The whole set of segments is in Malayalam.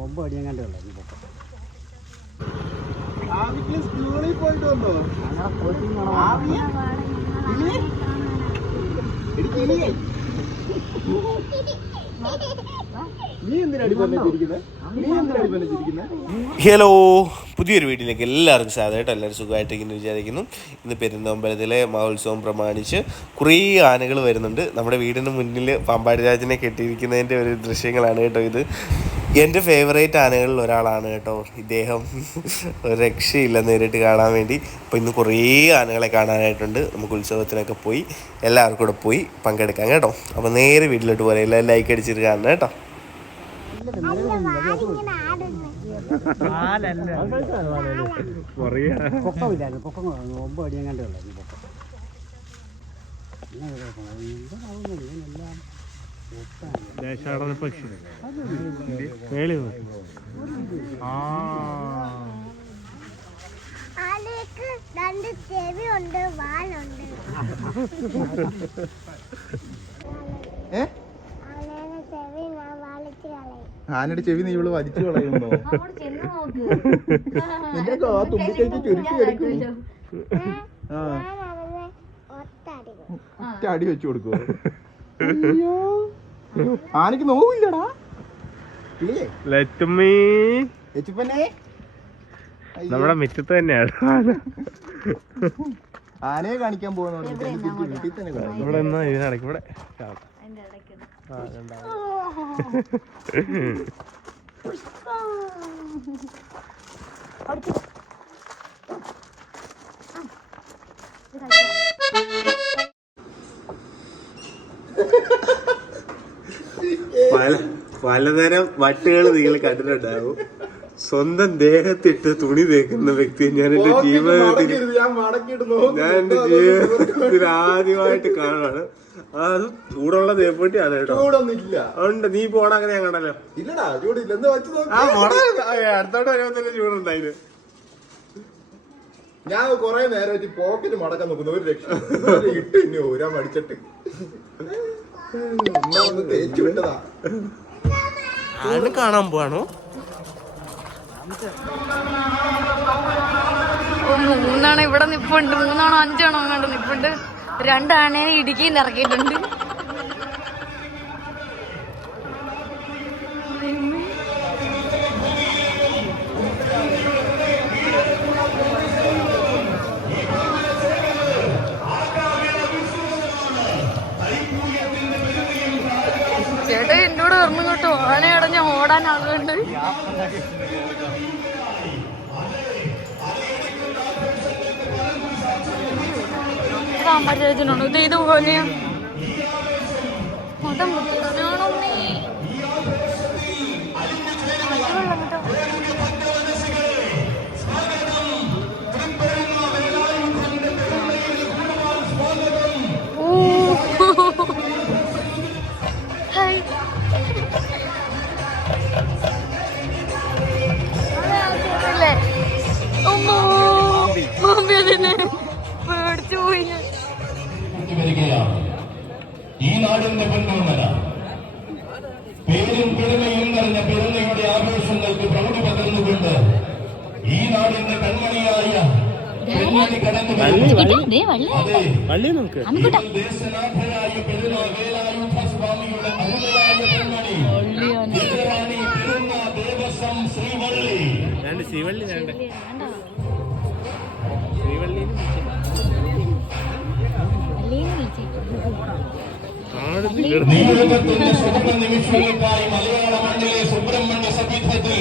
ഒമ്പത് അടി എങ്ങാണ്ടേ ഉള്ളൂ ഇനി പൊക്കം. സ്കൂളിൽ പോയിട്ട് വന്നോ അങ്ങനെ പോയിട്ട് ഹലോ പുതിയൊരു വീട്ടിലേക്ക് എല്ലാവർക്കും സാധനമായിട്ട് എല്ലാവരും സുഖമായിട്ടിരിക്കുന്നു വിചാരിക്കുന്നു. ഇന്ന് പെരുന്തമ്പലത്തിലെ മഹോത്സവം പ്രമാണിച്ച് കുറേ ആനകൾ വരുന്നുണ്ട്. നമ്മുടെ വീടിന് മുന്നിൽ പാമ്പാടി രാജനെ കെട്ടിയിരിക്കുന്നതിന്റെ ഒരു ദൃശ്യങ്ങളാണ് കേട്ടോ ഇത്. എന്റെ ഫേവറേറ്റ് ആനകളിൽ ഒരാളാണ് കേട്ടോ. ഇദ്ദേഹം ഒരു രക്ഷയില്ല നേരിട്ട് കാണാൻ വേണ്ടി. അപ്പോൾ ഇന്ന് കുറേ ആനകളെ കാണാനായിട്ടുണ്ട്. നമുക്ക് ഉത്സവത്തിനൊക്കെ പോയി എല്ലാവർക്കും കൂടെ പോയി പങ്കെടുക്കാം കേട്ടോ. അപ്പോൾ നേരെ വീട്ടിലോട്ട് പോരാ. എല്ലാവരും ലൈക്ക് അടിച്ചിട്ട് കാണണം കേട്ടോ. ഒമ്പത് അടി എങ്ങാണ്ടേ ഉള്ളൂ ഇനി പൊക്കം ഇങ്ങനെ കിടക്കണം. എന്താണാവുന്നത് ഇവനെല്ലാം ദേശാടന പക്ഷി. ആ. രണ്ട് വാലുണ്ട്. ആനയുടെ ചെവി നീ ഇവൾ വലിച്ചു കളയുന്നോ? നിന്റെ ആ തുമ്പിക്കൈക്ക് ചുരുക്കി എടുക്കും. ആ. ഒറ്റ അടി വെച്ചു കൊടുക്കുവോ? അയ്യോ. ആനക്ക് നോവില്ലടാ. നമ്മടെ മിറ്റത്ത് തന്നെയാണ്. ആന. ആനയെ കാണിക്കാൻ പോകുന്നവിടെ. ഇവിടെ ഇവിടെ ആ, കണ്ടോ? പല പലതരം വട്ടുകൾ നിങ്ങൾ കണ്ടിട്ടുണ്ടാവും. സ്വന്തം ദേഹത്തിട്ട് തുണി തേക്കുന്ന വ്യക്തി ഞാൻ എന്റെ ജീവിതത്തിൽ ഞാൻ എന്റെ ജീവിതത്തിൽ ആദ്യമായിട്ട് കാണാണ് അത് ചൂടുള്ള തേപ്പൊട്ടിയാണ് കേട്ടോ. ഉണ്ട് നീ പോണ അങ്ങനെ ഞാൻ കണ്ടല്ലോ. അടുത്തോട്ട് വരുമ്പോ തന്നെ ചൂടുണ്ടായിരുന്നു ഞാൻ കൊറേ നേരം വെച്ച് പോക്കറ്റ് മടക്കാൻ നോക്കുന്നു. ഒരു ലക്ഷം ഇട്ട് ഇനി ഊരാൻ മടിച്ചിട്ട്. ആണ് കാണാൻ പോവാണോ? മൂന്നാണ് ഇവിടെ നിപ്പുണ്ട്? മൂന്നാണോ അഞ്ചാണോ അങ്ങോട്ട് നിപ്പുണ്ട്? രണ്ടാണേ ഇടുക്കി നിറക്കിയിട്ടുണ്ട് ഇറക്കിയിട്ടുണ്ട് ചേട്ടാ എന്റെ കൂടെ വരണം കേട്ടോ ആന അടഞ്ഞ ഓടാൻ ആളുണ്ട് പാമ്പാചേച്ചനുണ്ട് ഇത് ഇതുപോലെയാ. മതം കുത്തിയാണോ നാടിന്റെ പൊന്നോമന പേരും പെരുമയും നിറഞ്ഞ പെരുമയുടെ ആഘോഷങ്ങൾക്ക് പ്രൗഢി പകർന്നുകൊണ്ട് ഈ നാടിന്റെ കൺമണിയായ പെൺമണി കടന്നു ദേശനാഥനായ പെരുമാവേലായുധ സ്വാമിയുടെ അരുമയായ പെൺമണി. പെരുന്ന ദേവസ്വം ശ്രീവള്ളി. ശ്രീവള്ളി ശ്രീവള്ളി സുവർണ നിമിഷങ്ങൾക്കായി മലയാള മണ്ണിലെ സുബ്രഹ്മണ്യ സംഗീതത്തിൽ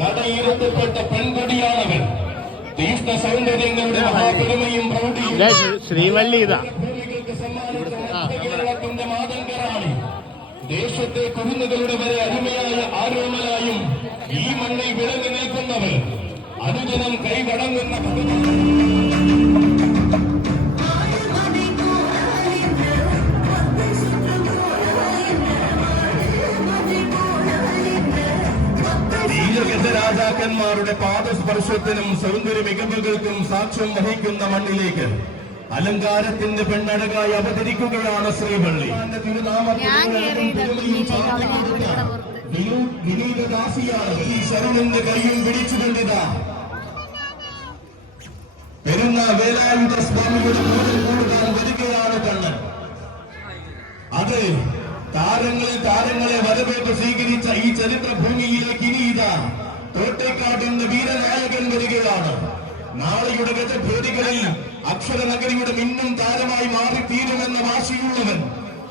നടയിരുത്തപ്പെട്ട പെൺകുടിയാണവൻ തീഷ്ണ സൗന്ദര്യങ്ങളുടെ മഹാപെരുമയും പ്രൗഢിയും സമ്മാനിച്ച കേരളത്തിന്റെ മാതങ്കറാണി ദേശത്തെ കുരുന്നുകളുടെ വരെ അരുമയായ ആരോമലായും ഈ മണ്ണിൽ വിളങ്ങി നിൽക്കുന്നവർ അനുദിനം കൈവടങ്ങുന്ന ഭഗവാൻ രാജാക്കന്മാരുടെ പാദസ്പർശത്തിനും സൗന്ദര്യ മികവുകൾക്കും സാക്ഷ്യം വഹിക്കുന്ന മണ്ണിലേക്ക് അലങ്കാരത്തിന്റെ പെണ്ണടകായി അവതരിക്കുകയാണ് ശ്രീപള്ളി. വിനീതദാസിയാണ്. ഈ ശരണന്റെ കൈയും പിടിച്ചുകൊണ്ടിതാ പെരുന്ന വേലായുധ സ്വാമിയുടെ പൂജ കൂടുവാൻ വരികയാണ് കണ്ണൻ. അത് താരങ്ങളിൽ താരങ്ങളെ വരവേറ്റ് സ്വീകരിച്ച ഈ ചരിത്ര ഭൂമിയിലേക്ക് ഇനി ഇതാ നിന്ന് വീരനായകൻ വരികയാണ്. നാളെയുടെ ഗജഭേദികളിൽ അക്ഷരനഗരിയുടെ മിന്നും താരമായി മാറിത്തീരുമെന്ന വാശിയുള്ളവൻ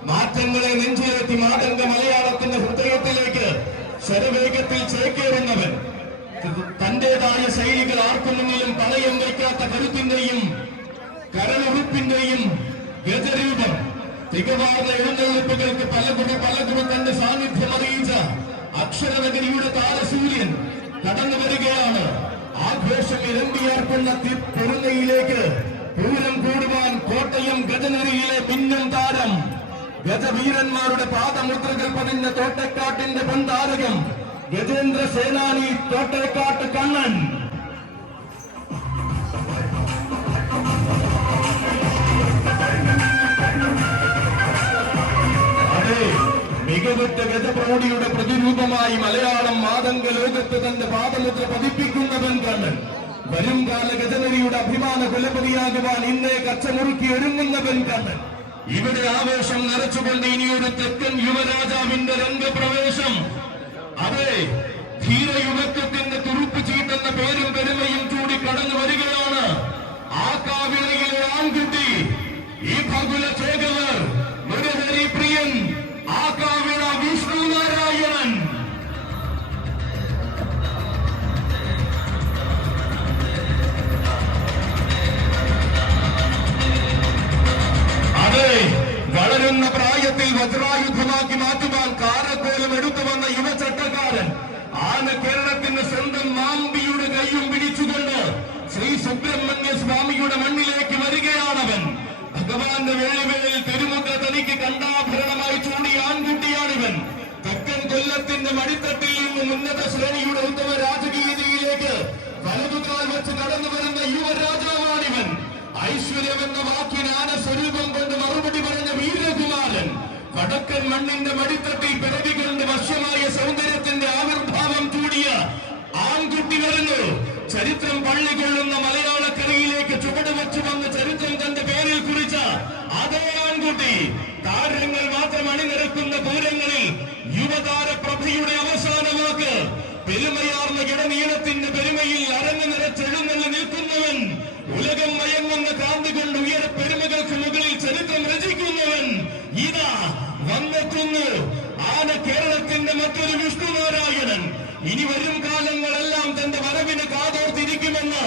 മാറ്റങ്ങളെ നെഞ്ചിലേറ്റി മാതന്റെ മലയാളത്തിന്റെ ഹൃദയത്തിലേക്ക് ശരവേഗത്തിൽ ചേക്കേറുന്നവൻ. തന്റേതായ ശൈലികൾ ആർക്കും മുന്നിലും പണയം വയ്ക്കാത്ത കരുത്തിന്റെയും കരളുറുപ്പിന്റെയും ഗജരൂപം തികവാർന്ന എഴുന്നള്ളിപ്പുകൾക്ക് പലകുറി പലകുറി തന്റെ സാന്നിധ്യം അറിയിച്ച അക്ഷരനഗരിയുടെ താരസൂര്യൻ കടന്നു വരികയാണ്. ആഘോഷം ഇരമ്പിയാർക്കുന്ന പെരുന്നയിലേക്ക് പൂരം കൂടുവാൻ കോട്ടയം ഗജനരിയിലെ മിന്നം താരം. ഗജവീരന്മാരുടെ പാദമുദ്രകൾ പതിഞ്ഞ തോട്ടക്കാട്ടിന്റെ പന്താരകം. ഗജേന്ദ്ര സേനാനി തോട്ടേക്കാട്ട് കണ്ണൻ. മികവുറ്റ ഗജപ്രൗഢിയുടെ പ്രതിരൂപമായി മലയാളം മാതങ്ക ലോകത്ത് തന്റെ പാദമുദ്ര പതിപ്പിക്കുന്നവൻ കണ്ണൻ വരും കാല ഗജനരിയുടെ അഭിമാന കുലപതിയാകുവാൻ ഇന്നേ കച്ചമുറുക്കി ഒരുങ്ങുന്നവൻ കണ്ണൻ ഇവിടെ ആവേശം നിറച്ചുകൊണ്ട് ഇനിയൊരു തെക്കൻ യുവരാജാവിന്റെ രംഗപ്രവേശം. അതെ ധീരയുവത്വത്തിന്റെ തുറുപ്പ് ചീട്ടെന്ന പേരും പെരുമയും ചൂടി കടന്നു വരികയാണ്. ആ കാവിളയിലെ ആൺകുട്ടി ഈ ഭഗുല ചേകവർ ആൺകുട്ടി വരുന്നു. ചരിത്രം പള്ളികൊള്ളുന്ന മലയാളക്കരയിലേക്ക് ചുവട് വെച്ചു വന്ന ചരിത്രം തന്റെ പേരിൽ കുറിച്ച അതേ ആൺകുട്ടി താരങ്ങൾ മാത്രം അണിനിരക്കുന്ന പൂരങ്ങളിൽ യുവതാര പ്രഭയുടെ അവസാന വാക്ക് പെരുമയാർന്ന ഇടനീളത്തിന്റെ പെരുമയിൽ അരങ്ങു നിറച്ചെഴുന്നള്ളി നിൽക്കുന്നവൻ ഉലകം മയങ്ങുന്ന കാന്തി കൊണ്ട് ഉയര പെരുമകൾക്ക് മുകളിൽ ചരിത്രം രചിക്കുന്നവൻ ഇതാ വന്നെത്തുന്നു. ആന കേരളത്തിന്റെ മറ്റൊരു വിഷ്ണുനാരായണൻ. ഇനി വരും കാലങ്ങളെല്ലാം തന്റെ വരവിന് കാതോർത്തിരിക്കുമെന്ന്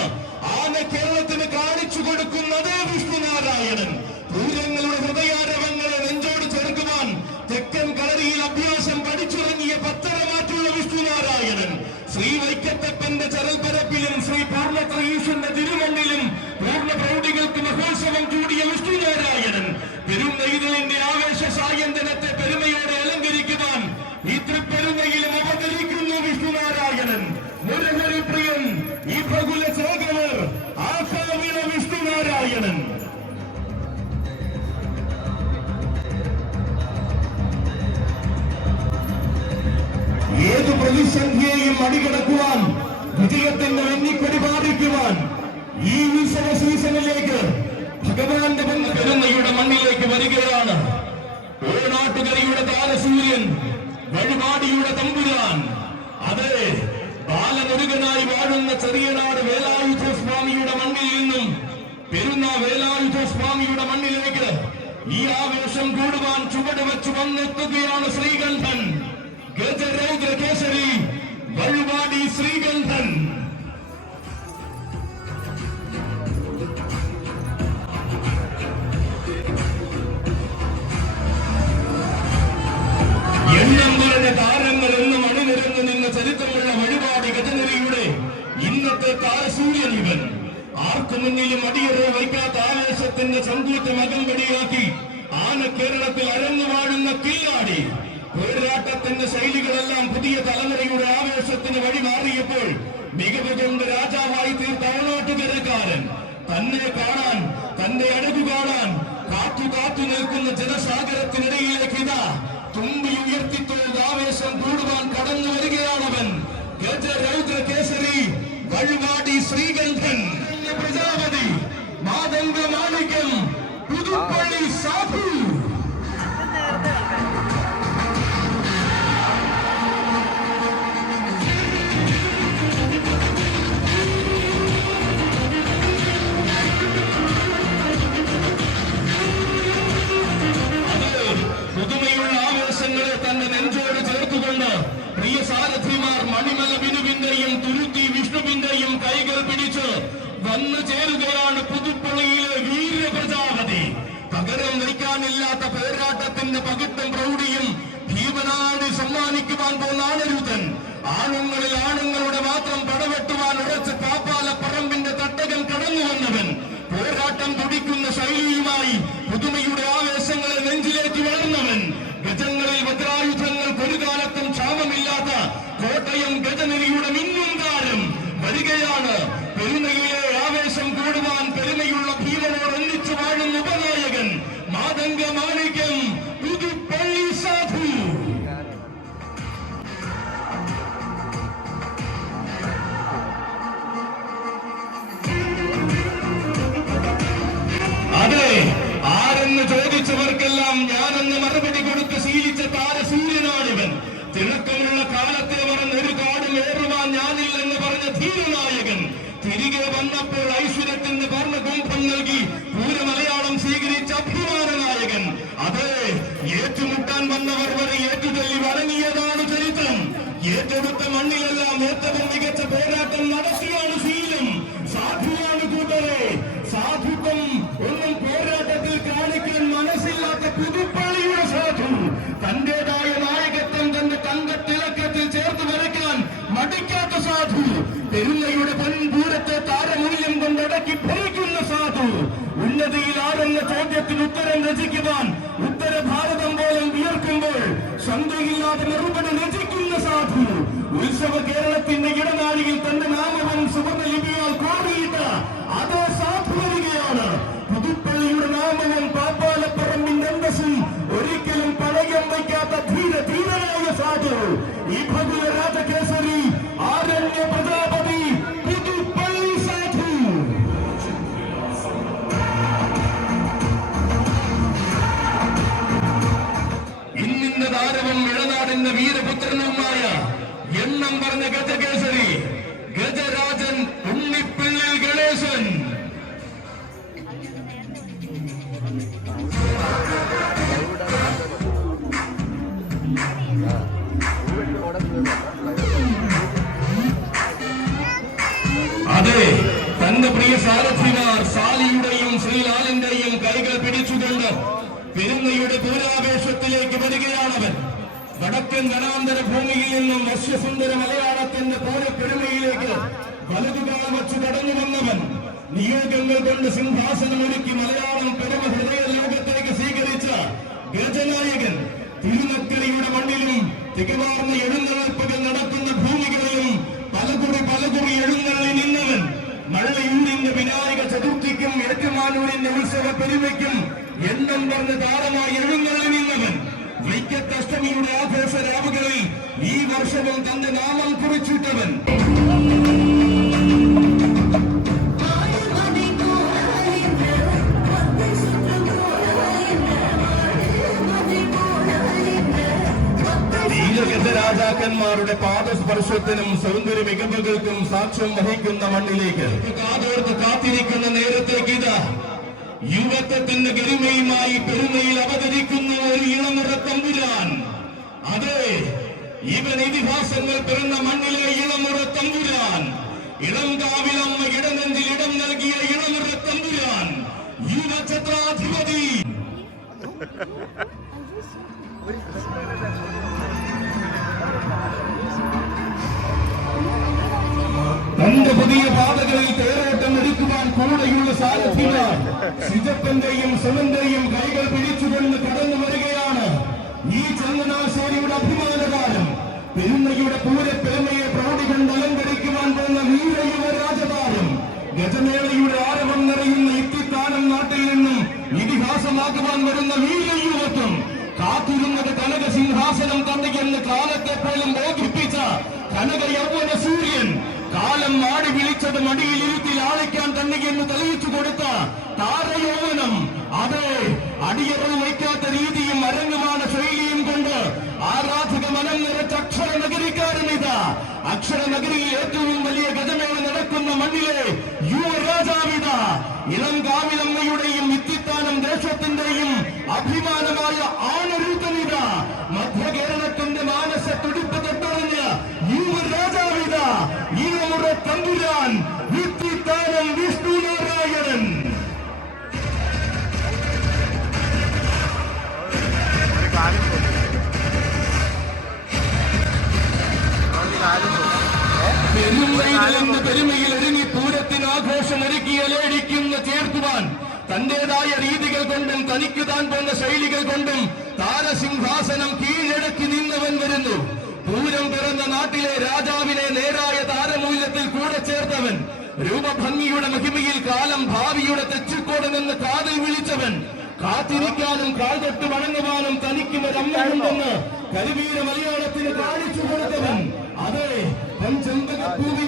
ആന കേരളത്തിന് കാണിച്ചു കൊടുക്കുന്നത് വിഷ്ണുനാരായണൻ പൂരങ്ങളുടെ ഹൃദയാരവങ്ങളെ നെഞ്ചോട് ചേർക്കുവാൻ തെക്കൻ കളരിയിൽ അഭ്യാസം പഠിച്ചിറങ്ങിയ പത്തരമാറ്റുള്ള വിഷ്ണുനാരായണൻ ശ്രീ വൈക്കത്തപ്പന്റെ ചരൽപരപ്പിലും ശ്രീ പൂർണത്ര ഈശ്വരന്റെ തിരുമണ്ണിലും പൂർണ പ്രൗഢികൾക്ക് മഹോത്സവം കൂടിയ വിഷ്ണുനാരായണൻ വന്നെത്തുകയാണ് ശ്രീകണ്ഠൻ. ഗജരൗദ്രകേശരി വഴിപാടി ശ്രീകണ്ഠൻ. എണ്ണം നിറഞ്ഞ താരങ്ങൾ എന്നും അണിനിരന്നു നിന്ന ചരിത്രമുള്ള വഴിപാടി ഗജനരിയുടെ ഇന്നത്തെ താരസൂര്യൻ ഇവൻ. ആർക്കു മുന്നിലും അടിയറ വൈകാത്ത ആവേശത്തിന്റെ സങ്കൂറ്റം അകമ്പടിയാക്കി ആന കേരളത്തിൽ രാജാവായി തീർത്ത ഓണാട്ടുകരക്കാരൻ തന്നെ കാണാൻ തന്റെ അഴകു കാണാൻ കാത്തു കാത്തു നിൽക്കുന്ന ജനസാഗരത്തിനിടയിലേക്ക് ഇതാ. തുമ്പി ഉയർത്തിത്തോട് ആവേശം കൂടുവാൻ കടന്നു വരികയാണവൻ ഗജരൗദ്ര കേസരി വഴിവാടി ശ്രീഗന്ധൻ പ്രജാപതി പുതുപ്പള്ളിയുടെ സാധു. തന്റേതായ നായകത്വം തന്റെ തങ്കത്തിളക്കത്തിൽ ചേർത്ത് വരയ്ക്കാൻ മടിക്കാത്ത സാധു. പെരുന്നയുടെ പൊൻപൂരത്തെ താരമൂല്യം കൊണ്ടടക്കി ഭരിക്കുന്ന സാധു. ഉന്നതിയിൽ ആരെന്ന ചോദ്യത്തിന് ഉത്തരം രചിക്കുവാൻ ഉത്തര ഭാരതം പോലും വിയർക്കുമ്പോൾ ശങ്കയില്ലാതെ മറുപടി രചിക്കുന്ന സാധു. ഉത്സവ കേരളത്തിന്റെ ഇടനാഴിയിൽ തന്റെ നാമവും എണ്ണം വടക്കൻ വനാന്തര ഭൂമിയിൽ നിന്നും വശ്യസുന്ദര മലയാളത്തിന്റെ പൂരപ്പെരുമയിലേക്ക് വലതുകാൽ വച്ച് കടന്നു വന്നവൻ നിയോഗങ്ങൾ കൊണ്ട് സിംഹാസനം ഒരുക്കി മലയാളം പെരുമ ഹൃദയ ലോകത്തേക്ക് സ്വീകരിച്ച ഗജനായകൻ തിരുനക്കരയുടെ മണ്ണിലും തികവാർന്ന എഴുന്നള്ളിപ്പുകൾ നടക്കുന്ന ഭൂമികളിലും പലകുറി പലകുറി എഴുന്നള്ളി നിന്നവൻ മള്ളയൂരിന്റെ വിനായക ചതുർത്ഥിക്കും ഏറ്റുമാനൂരിന്റെ ഉത്സവ പെരുമയ്ക്കും എണ്ണം പറഞ്ഞ് താരമായി നിന്നവൻ വൈക്കത്തഷ്ടമിയുടെ ആഘോഷ രാവുകളിൽ ഈ വർഷവും തന്റെ നാമം കുറിച്ചിട്ടവൻ. രാജാക്കന്മാരുടെ പാദസ്പർശത്തിനും സൗന്ദര്യ മികവുകൾക്കും സാക്ഷ്യം വഹിക്കുന്ന മണ്ണിലേക്ക്. കാതോർത്ത് കാത്തിരിക്കുന്ന നേരത്തേക്ക് ഇതാ. യുവത്വത്തിന്റെ ഗരിമയുമായി പെരുമയിൽ അവതരിക്കുന്ന ഒരു ഇളമുറ തമ്പുരാൻ അതെ ഇവൻ ഇതിഹാസങ്ങൾ പിറന്ന മണ്ണിലെ ഇളമുറ തമ്പുരാൻ ഇളം കാവിലമ്മ ഇടനെഞ്ചിൽ ഇടം നൽകിയ ഇളമുറ തമ്പുരാൻ യുവഛത്രാധിപതി തന്റെ പുതിയ പാതകളിൽ തേരോട്ടം എടുക്കുവാൻ കൂടെയുള്ള സാരഥിമാർ സിജപ്പന്റെയും സുമന്റെയും കൈകൾ പിടിച്ചുകൊണ്ട് കടന്നു വരികയാണ്. ഈ ചങ്ങനാശ്ശേരിയുടെ അഭിമാനകാലം പെരുമയുടെ പൂരപ്പെരുമയെ പ്രൗഢി കൊണ്ട് അലങ്കരിക്കുവാൻ പോകുന്ന വീരയുവ രാജതാരം ഗജമേളയുടെ ആരവം നിറയുന്ന ഇത്തിത്താനം നാട്ടിൽ നിന്നും ഇതിഹാസമാക്കുവാൻ വരുന്ന വീരയുവത്വം കാത്തിരുന്നത് കനക സിംഹാസനം തന്നെയെന്ന് കാലത്തെ പോലും ബോധിപ്പിച്ച കനക യൗവന സൂര്യൻ കാലം മാടി വിളിച്ചത് മടിയിലിരുത്തി ലാളിക്കാൻ തന്നെയെന്ന് തെളിയിച്ചു കൊടുത്ത താരയൗവനം അതെ അടിയറവ് വയ്ക്കാത്ത രീതിയും അരങ്ങുമാന ശൈലിയും കൊണ്ട് ആരാധക മനം നിറച്ച അക്ഷര നഗരിക്കാരനിതാ അക്ഷര നഗരിയിൽ ഏറ്റവും വലിയ ഗജമേള നടക്കുന്ന മണ്ണിലെ യുവരാജാവിത ഇളം കാവിലമ്മയുടെയും ഇത്തിത്താനം പെരുമയിലെന്ന് പെരുമയിൽ ഒരുങ്ങി പൂരത്തിന് ആഘോഷം ഒരുക്കി അലേടിക്കുന്ന ചേർക്കുവാൻ. തന്റേതായ രീതികൾ കൊണ്ടും തനിക്ക് താൻ പോന്ന ശൈലികൾ കൊണ്ടും താരസിംഹാസനം കീഴടക്കി നിന്നവൻ വരുന്നു. പൂരം പിറന്ന നാട്ടിലെ രാജാവിനെ നേരായ താരമൂല്യത്തിൽ കൂടെ ചേർത്തവൻ. രൂപഭംഗിയുടെ മഹിമയിൽ കാലം ഭാവിയുടെ തെച്ചിക്കോട് നിന്ന് കാതിൽ വിളിച്ചവൻ. കാത്തിരിക്കാനും കാൽതൊട്ട് വണങ്ങുവാനും തനിക്ക് ഒരമ്മയുണ്ടെന്ന് കരുവീര മലയാളത്തിന് കാണിച്ചു കൊടുത്തവൻ. അതെ പൊന്മാലകിട്ട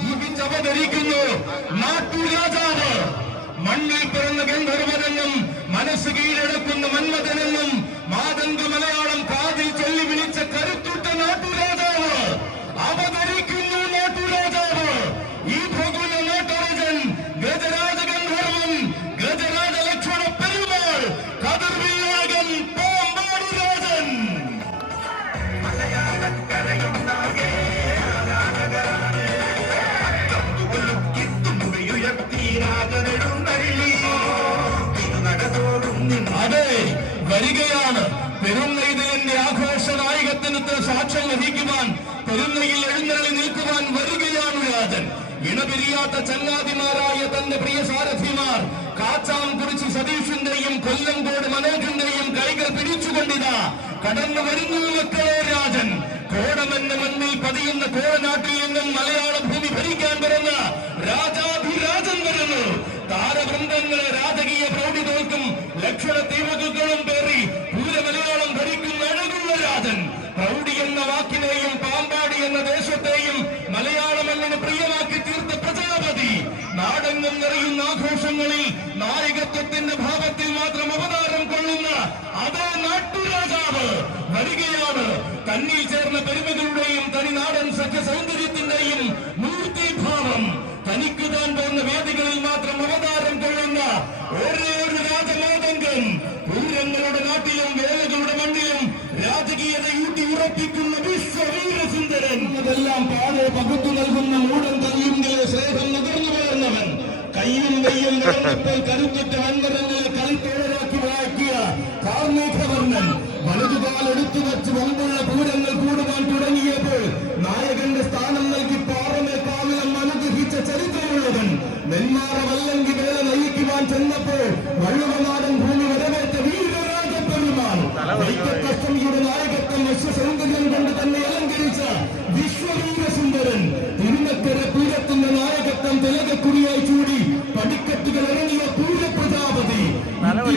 ജീവിച്ചവതരിക്കുന്നു നാട്ടുരാജാവ് മണ്ണിൽ പിറന്ന ഗന്ധർവനെന്നും മനസ്സ് കീഴടക്കുന്ന മന്മതനെന്നും മാതംഗ മലയാളം കാതിൽ ചൊല്ലി വിളിച്ച കരുത്തുറ്റ ചങ്ങാതിമാരായ തന്റെ പ്രിയ സാരഥിമാർ കാച്ചാം കുറിച്ച് സതീഷിന്റെയും കൊല്ലംകോട് മനോജിന്റെയും കൈകൾ പിടിച്ചുകൊണ്ടിതാ. കടന്നു വരുന്നു മക്കളെ രാജൻ. കോടമെന്ന മണ്ണിൽ പതിയുന്ന കോഴനാട്ടിൽ നിന്നും മലയാള ഭൂമി ഭരിക്കാൻ വരുന്ന രാജാധിരാജൻ വരുന്നു. താരവൃന്ദങ്ങളെ രാജകീയ പ്രൗഢി തോൽക്കും ലക്ഷണ തീവകുകളും പേറി പൂരമലയാളം ഭരിക്കുന്ന അഴകുള്ള രാജൻ. പ്രൗഢി എന്ന വാക്കിനെയും പാമ്പാടി എന്ന ദേശത്തെയും മലയാള മണ്ണിന് പ്രിയമാക്കി തീർത്ത പ്രജാപതി നാടെങ്ങും നിറയുന്ന ആഘോഷങ്ങളിൽ നായകത്വത്തിന്റെ ഭാവത്തിൽ മാത്രം അവതാരം കൊള്ളുന്ന അതേ നാട്ടുരാജാവ് വരികയാണ്. തന്നിൽ ചേർന്ന പെരുമകളുടെയും തനിനാടൻ സഖ്യ സൗന്ദര്യത്തിന്റെയും മൂർത്തിഭാവം തനിക്ക് താൻ പോകുന്ന വേദികളിൽ മാത്രം അവതാരം കൊള്ളുന്ന ഒരേ ഒരു രാജമാതങ്കം പൂരങ്ങളുടെ നാട്ടിലും വേലകളുടെ മണ്ണിലും രാജകീയത ഊട്ടി ഉറപ്പിക്കുന്ന വിശ്വവീരസുന്ദരൻ. അതെല്ലാം പാടെ പകുത്തു നൽകുന്ന മൂടൻ തനിയുങ്കിലെ സ്നേഹം നുകർന്നു വളർന്നവൻ. കയ്യും കയ്യും കരുത്തുറ്റ വൻവരങ്ങളെ കളിത്തോഴരാക്കി വായിക്കുക കാർമേഘവർണൻ വലതുകാൽ എടുത്തു വെച്ച് വമ്പുള്ള പൂരങ്ങൾ കൂടുവാൻ തുടങ്ങിയപ്പോൾ നായകന്റെ സ്ഥാനം നൽകി പാറമേ കാവിലം അനുഗ്രഹിച്ച ചരിത്രമുള്ളവൻ നെന്മാറ വല്ലങ്കി വേല നയിക്കുവാൻ ചെന്നപ്പോൾ വള്ളുവനാടൻ ഭൂമി വരവേറ്റ വീരരാജപ്പെരുമാൾ വൈക്കത്തഷ്ടമിയുടെ നായകത്വം വിശ്വസൗന്ദര്യം കൊണ്ട് തന്നെ അലങ്കരിച്ച വിശ്വവീരസുന്ദരൻ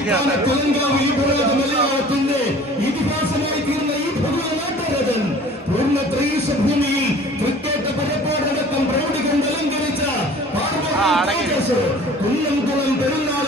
തെലങ്കാവ് ഈ പുരാത മലയാളത്തിന്റെ ഇതിഹാസമായി തീർന്ന ഈ ഭഗവ പൂർണ ത്രയീശ ഭൂമിയിൽ ക്രിക്കറ്റ് പരപ്പോടടക്കം പ്രൗഢി കൊണ്ട് അലങ്കരിച്ച പാർവതി കുന്നംകുളം പെരുന്നാളിൽ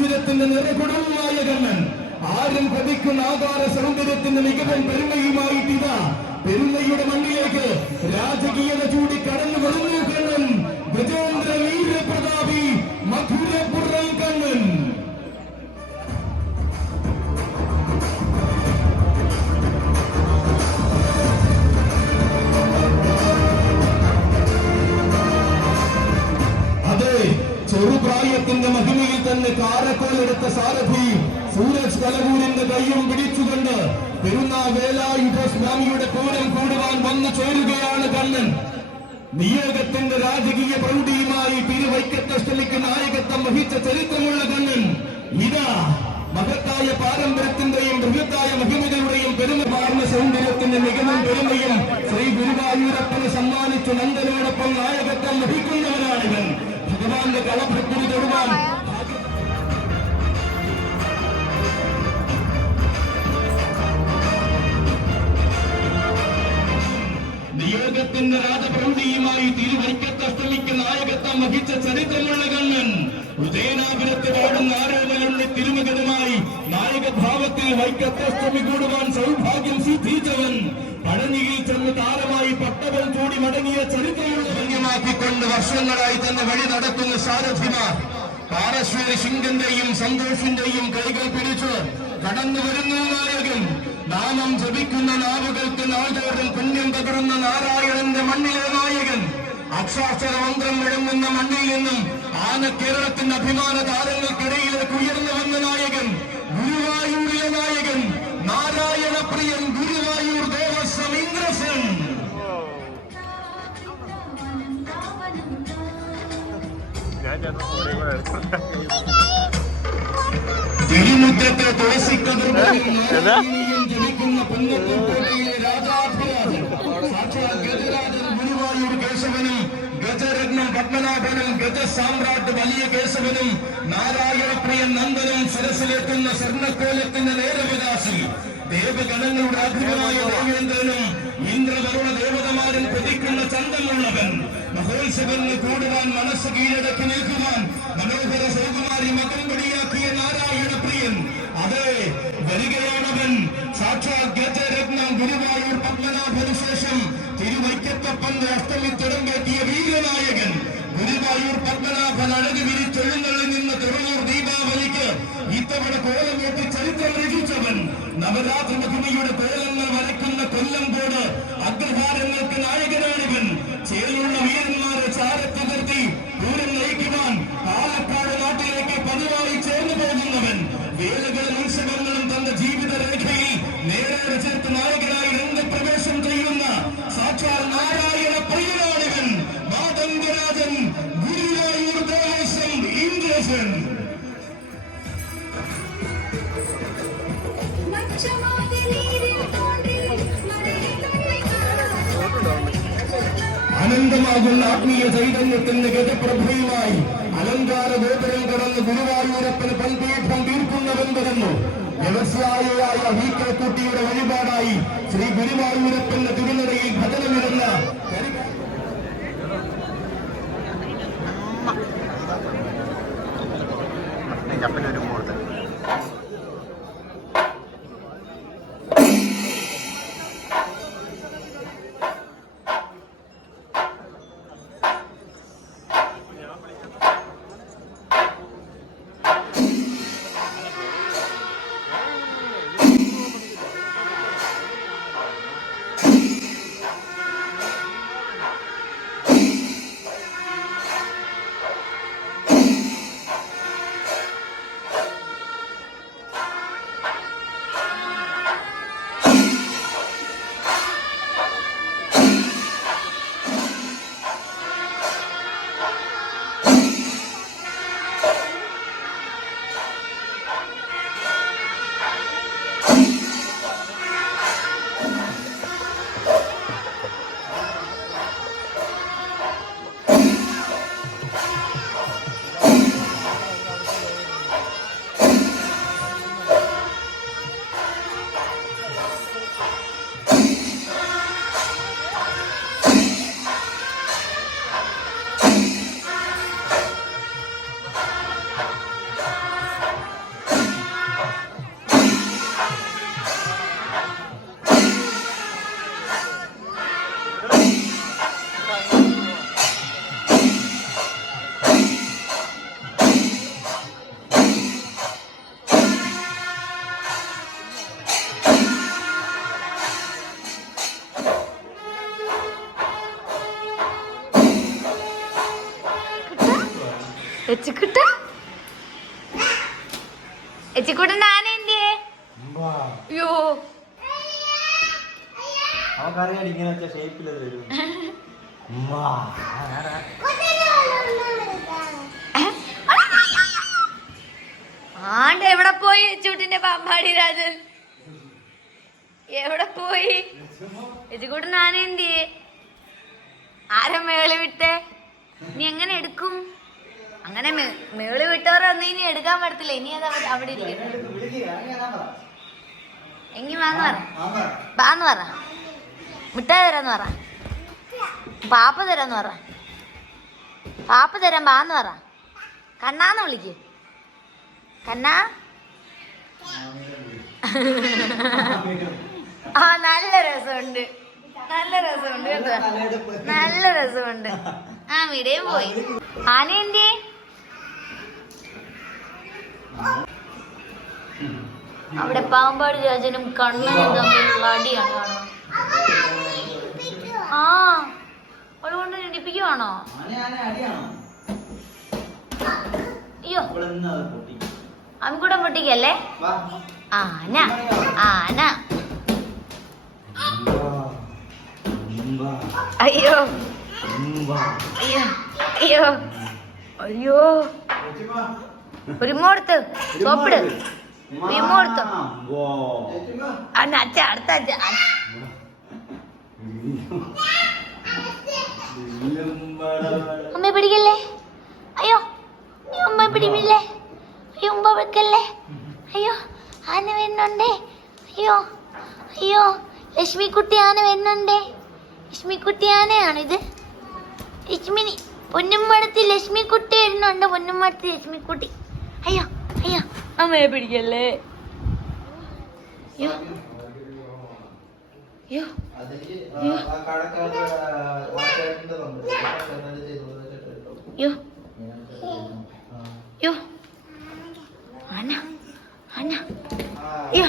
സൗന്ദര്യത്തിന്റെ നിറകുടവുമായ കണ്ണൻ. ആരും പതിക്കുന്ന ആകാര സൗന്ദര്യത്തിന്റെ മികവൻ പെരുമയുമായിട്ടിതാ. പെരുമയുടെ മണ്ണിലേക്ക് രാജകീയത ചൂടി കടന്നു വരുന്നു കണ്ണൻ. ഗജേന്ദ്ര വീരപ്രതാപി മധുരപുറം ചെറുപ്രായത്തിന്റെ മഹിമയിൽ തന്നെ കാരക്കോളെടുത്ത സാരഥി സൂരജ് കലകൂരിന്റെ കൈയും പിടിച്ചുകൊണ്ട് പെരുന്നാവേലായുധ സ്വാമിയുടെ കൂടൽ കൂടുവാൻ വന്നു ചേരുകയാണ് കണ്ണൻ. നിയോഗത്തിന്റെ രാജകീയ പ്രൗഢിയുമായി തിരുവൈക്കത്തഷ്ടലിക്ക് നായകത്വം വഹിച്ച ചരിത്രമുള്ള കണ്ണൻ. ഇതാ മഹത്തായ പാരമ്പര്യത്തിന്റെയും ബൃഹത്തായ മഹിമകളുടെയും പെരുമാറുന്ന സൗന്ദര്യത്തിന്റെ മികവും പെരുമയും ശ്രീ ഗുരുവായൂരപ്പന് സമ്മാനിച്ചു നന്ദനോടൊപ്പം നായകത്വം വഹിക്കുന്നവനാണിവൻ ഭഗവാന്റെ കളഭക്തി തൊടുവാൻ നിയോഗത്തിന്റെ രാജപ്രൗഢിയുമായി തിരുവൈക്കത്തഷ്ടമിക്ക് നായകത്വം വഹിച്ച ചരിത്രമുള്ള കണ്ണൻ ഉദയനാപുരത്ത് വാടുന്ന ആരോപണങ്ങളുടെ നായക നായകഭാവത്തിൽ വൈക്കത്തഷ്ടമി കൂടുവാൻ സൗഭാഗ്യം സിദ്ധിച്ചവൻ. പഴനിയിൽ ചെന്ന് താരമായി പട്ടവൽ കൂടി മടങ്ങിയ ധന്യമാക്കിക്കൊണ്ട് വർഷങ്ങളായി തന്നെ വഴി നടക്കുന്ന സാരഥിമാർ പാരശ്വരി ശിങ്കന്റെയും സന്തോഷിന്റെയും കൈകൾ പിടിച്ച് കടന്നു വരുന്ന നായകൻ. നാമം ജപിക്കുന്ന നാവുകൾക്ക് നാൾതോറും പുണ്യം പകരുന്ന നാരായണന്റെ മണ്ണിലെ നായകൻ. അക്ഷാക്ഷര മന്ത്രം വിളങ്ങുന്ന മണ്ണിൽ നിന്നും ആന കേരളത്തിന്റെ അഭിമാന താരങ്ങൾക്കിടയിലേക്ക് ഉയർന്നു വന്ന നായകൻ ഗുരുവായൂരിലെ നായകൻ നാരായണ പ്രിയൻ ഗുരുവായൂർ ദേവസ്വം ഇന്ദ്രസൻ. തിരുമുറ്റത്തെ തുളസിക്കതിർ ജനിക്കുന്ന പുന്നത്തോട്ടയിലെ രാജാധിരാജൻ സാക്ഷാൽ ഗജരാജൻ ഗുരുവായൂർ കേശവനും ഗജരത്നം പത്മനാഭനും ഗജസാമ്രാട്ട് വലിയ കേശവനും നാരായണപ്രിയൻ നന്ദനും സരസിലെത്തുന്ന സ്വർണക്കോലത്തിന്റെ നേരവിലാസിൽ ദേവഗണങ്ങളുടെ അധിപനായ ദേവേന്ദ്രനും ഇന്ദ്രവരുണ ദേവതമാരൻ കൊതിക്കുന്ന ചന്തമുള്ളവൻ മഹോത്സവന് കൂടുവാൻ മനസ്സ് കീഴടക്കി നിൽക്കുവാൻ മനോഹര സൗകുമാരി മകം പിടിയാക്കിയ നാരായണ പ്രിയൻ അതെ വരികയാണവൻ. സാക്ഷാൽ ഗജരത്നം ഗുരുവായൂർ പത്മനാഭന് ശേഷം തിരുവൈക്കത്തപ്പന്റെ അഷ്ടമി തുടങ്ങെത്തിയ വീരനായകൻ ഗുരുവായൂർ അഴകി വിരിച്ചെഴുന്നള്ളി നിന്ന് തുറന്നൂർ ദീപാവലിക്ക് ഇത്തവണ കോലം കെട്ടി ചരിത്രം രചിച്ചവൻ നവരാത്രി മഹിമയുടെ കോലങ്ങൾ വരയ്ക്കുന്ന കൊല്ലംകോട് അഗ്രഹാരങ്ങൾക്ക് നായകനാണിവൻ അനന്തമാകുന്ന ആത്മീയ ചൈതന്യത്തിന്റെ ഗജപ്രഭയുമായി അലങ്കാര ഗോപുരം കടന്ന് ഗുരുവായൂരപ്പന് പൽപീഠം തീർക്കുന്നവൻ തുടർന്നു വ്യവസായിയായ വീക്കക്കുട്ടിയുടെ വഴിപാടായി ശ്രീ ഗുരുവായൂരപ്പന്റെ തിരുനടയിൽ ഭജനമിരുന്ന പറ. മിഠായി തരാന്ന് പറ. പാപ്പ തരാന്ന് പറ. പാപ്പ തരാൻ ബാന്ന് പറ. കണ്ണാന്ന് വിളിക്ക്. കണ്ണാ? ആ നല്ല രസമുണ്ട്. നല്ല രസമുണ്ട് കേട്ടോ. നല്ല രസമുണ്ട്. ആ ഇവിടെയും പോയി. ആന എന്തേ അവിടെ പാമ്പാട് രാജനും കണ്ണനും തമ്മിലുള്ള അടിയാണ് കാണുന്നത്. ആ അതുകൊണ്ട് ഇടിപ്പിക്കുവാണോ അയ്യോ. അമ്മിക്കൂടെ പൊട്ടിക്കല്ലേ? ആന ആന. അയ്യോ. അയ്യോ അയ്യോ. അയ്യോ. ഒരുമോടുത്ത് സോപ്പിട് വിമോടുത്തു അന്ന അച്ഛ അടുത്ത അച്ഛ അമ്മ പിടിക്കല്ലേ അയ്യോ അമ്മ പിടിമില്ലേ അയ്യോ ഉമ്മ പിടിക്കല്ലേ അയ്യോ ആന വരുന്നുണ്ടേ അയ്യോ അയ്യോ ലക്ഷ്മിക്കുട്ടി ആന വരുന്നുണ്ടേ ലക്ഷ്മിക്കുട്ടി ആനയാണിത് ലക്ഷ്മിനി പൊന്നുമ്മടത്ത് ലക്ഷ്മിക്കുട്ടി വരുന്നുണ്ട്. പൊന്നുമ്മടത്ത് ലക്ഷ്മിക്കുട്ടി അയ്യോ അയ്യോ അമ്മയെ പിടിക്കല്ലേ? അന്ന അന്ന യോ